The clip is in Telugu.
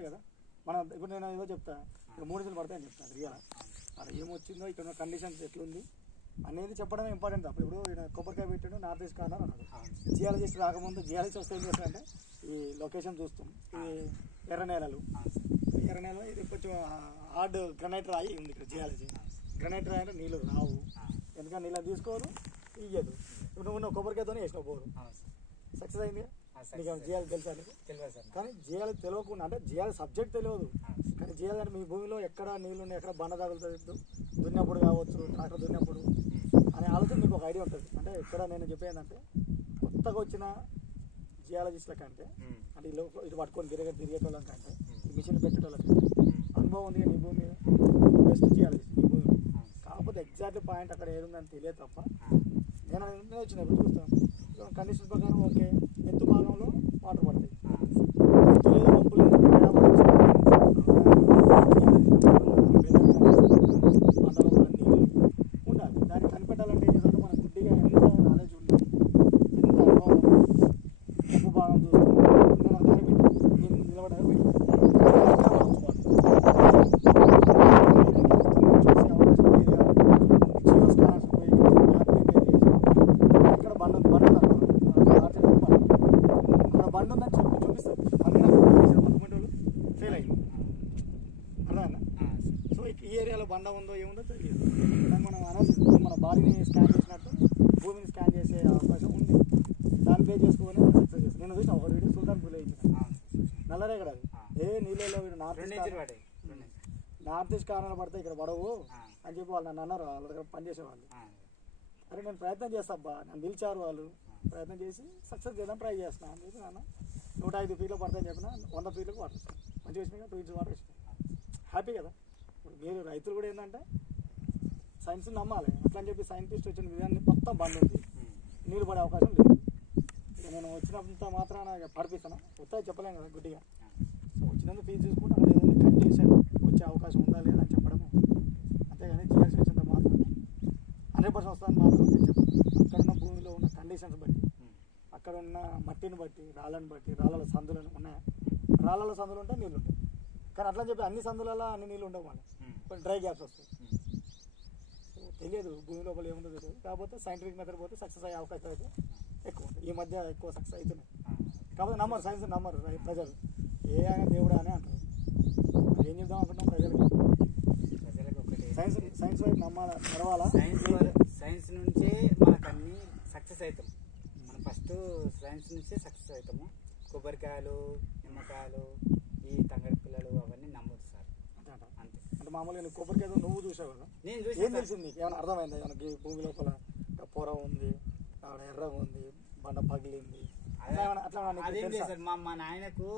ఉండాలి కదా. మనం ఇప్పుడు నేను ఏదో చెప్తా, ఇక్కడ 3 నెలలు పడతాయని చెప్తాను రియల్. అక్కడ ఏమొచ్చిందో ఇక్కడ కండిషన్స్ ఎట్లుంది అనేది చెప్పడమే ఇంపార్టెంట్ తప్ప. ఇప్పుడు ఈయన కొబ్బరికాయ పెట్టాడు నార్త్ ఈస్ట్ కార్నర్ అన్నాడు. జియాలజిస్ట్ రాకముందు జియాలజిస్ట్ వస్తే ఏం చేస్తారంటే ఈ లొకేషన్ చూస్తాం, ఈ ఎర్ర నేలలు ఇది కొంచెం హార్డ్ గ్రనైట్ రాయి ఉంది ఇక్కడ. జియాలజీ గ్రనైట్ రాయి అంటే నీళ్ళు రావు, ఎందుకంటే నీళ్ళు తీసుకోరు ఇయ్యదు. ఇప్పుడు నువ్వు కొబ్బరికాయతోనే వేసినావు బోరు, సక్సెస్ అయింది. నీకు జియాలజీ తెలుసా? కానీ జియాలజీ తెలియకుండా అంటే జియాలజీ సబ్జెక్ట్ తెలియదు, కానీ జియాలజీ అంటే మీ భూమిలో ఎక్కడ నీళ్ళు ఉన్నాయి, ఎక్కడ బండ తగులుతుంది, దున్నప్పుడు కావచ్చు, ట్రాక్టర్ దున్నప్పుడు అనే ఆలోచన మీకు ఒక ఐడియా ఉంటుంది. అంటే ఇక్కడ నేను చెప్పేందంటే కొత్తగా వచ్చిన జియాలజిస్ట్ల కంటే అంటే ఇటు పట్టుకొని తిరిగేటోళ్ళం కంటే ఈ మిషన్ పెట్టేటోళ్ళకి అనుభవం ఉంది. నీ భూమి బెస్ట్ జియాలజిస్ట్ నీ భూమి. కాకపోతే ఎగ్జాక్ట్ పాయింట్ అక్కడ ఏదుందని తెలియదు తప్ప నేను వచ్చినప్పుడు చూస్తాను కండిషన్ ప్రకారం ఓకే ఎత్తు భాగంలో వాటర్ పడతాయి, పంపులు ఉండాలి. దాన్ని కనిపెట్టాలంటే ఏం చేయాలంటే మన గుడ్డిగా ఎంత నాలెడ్జ్ ఉంది, ఎంత అనుభవం, పంపు భాగం చూస్తుంది నేను నిలబడగా బండ ఉందో ఏముందో తెలియదు. దాన్ని మనం అనవసరం మన బాడీని స్కాన్ చేసినట్టు భూమిని స్కాన్ చేసే అవకాశం ఉంది. దాన్ని పే చేసుకొని సక్సెస్ చేస్తాను. నేను చూసిన ఒక వీడియో సుల్తాన్పూర్లో ఇచ్చిన నల్లరే ఇక్కడ ఏ నీళ్ళలో వీడు నార్త్ ఈస్ట్ కార్నర్ పడితే ఇక్కడ పడవు అని చెప్పి వాళ్ళు నన్ను అన్నారు. వాళ్ళ దగ్గర పనిచేసేవాళ్ళు. అరే నేను ప్రయత్నం చేస్తా అబ్బా, నన్ను పిలిచారు వాళ్ళు, ప్రయత్నం చేసి సక్సెస్ చేద్దాం ట్రై చేస్తున్నాను అని చెప్పి నాన్న 105 ఫీట్లో పడతాయని చెప్పిన 100 ఫీట్లకు వాటర్ మంచిగా వచ్చినాయి, 2 ఇంచెస్ వాటర్ వచ్చినాయి. హ్యాపీ కదా. ఇప్పుడు మీరు రైతులు కూడా ఏంటంటే సైన్స్ నమ్మాలి. అట్లా అని చెప్పి సైంటిస్ట్ వచ్చిన విధాన్ని మొత్తం బంద్ ఉంది, నీళ్ళు పడే అవకాశం లేదు. ఇక నేను వచ్చినంత మాత్రాన పడిపిస్తాను వస్తాయి చెప్పలేము కదా గుడ్డిగా. సో వచ్చినందుకు ఫీజు చూసుకుంటే అక్కడ ఏదైనా కండిషన్ వచ్చే అవకాశం ఉందా లేదా అని చెప్పడమే, అంతేగాని జియాలజీ వచ్చినంత మాత్రం 100% వస్తుందని మాత్రం నేను చెప్పాను. అక్కడున్న భూమిలో ఉన్న కండిషన్స్ బట్టి, అక్కడ ఉన్న మట్టిని బట్టి, రాళ్ళని బట్టి, రాళ్ళ సందులు ఉన్నాయా, రాళ్ళ సందులు ఉంటే నీళ్ళు ఉంటాయి. కానీ అట్లా చెప్పి అన్ని సందులలో అన్ని నీళ్ళు ఉండవు, మళ్ళీ డ్రై గ్యాప్స్ వస్తాయి. తెలియదు భూమి లోపల ఏముందో తెలియదు. కాకపోతే సైంటిఫిక్ మెథడ్ పోతే సక్సెస్ అయ్యే అవకాశం అయితే ఎక్కువ ఉంటుంది. ఈ మధ్య ఎక్కువ సక్సెస్ అవుతున్నాయి. కాకపోతే నమ్మరు, సైన్స్ నమ్మరు ప్రజలు. ఏ ఆయన దేవుడా అని అంటారు. ఏం చెప్దాం అనుకుంటాం ప్రజలకు ఒకటి సైన్స్ వైపు నమ్మాలా, నడవాలా. సైన్స్ నుంచే మనకు అన్ని సక్సెస్ అవుతాం. మనం ఫస్ట్ సైన్స్ నుంచే సక్సెస్ అవుతాము. కొబ్బరికాయలు, నిమ్మకాయలు, ఈ తంగడి పిల్లలు అవన్నీ నమ్మదు సార్. అంతే అంటే మామూలుగా నువ్వు కొబ్బరికాయ నువ్వు చూసావు కదా, నేను ఏం తెలిసింది నీకు? ఏమైనా అర్థమైందా? మనకి భూమి లోపల పొర ఉంది, ఎర్ర ఉంది, బండ పగిలింది, అట్లా అదేం లేదు సార్. మా నాయనకు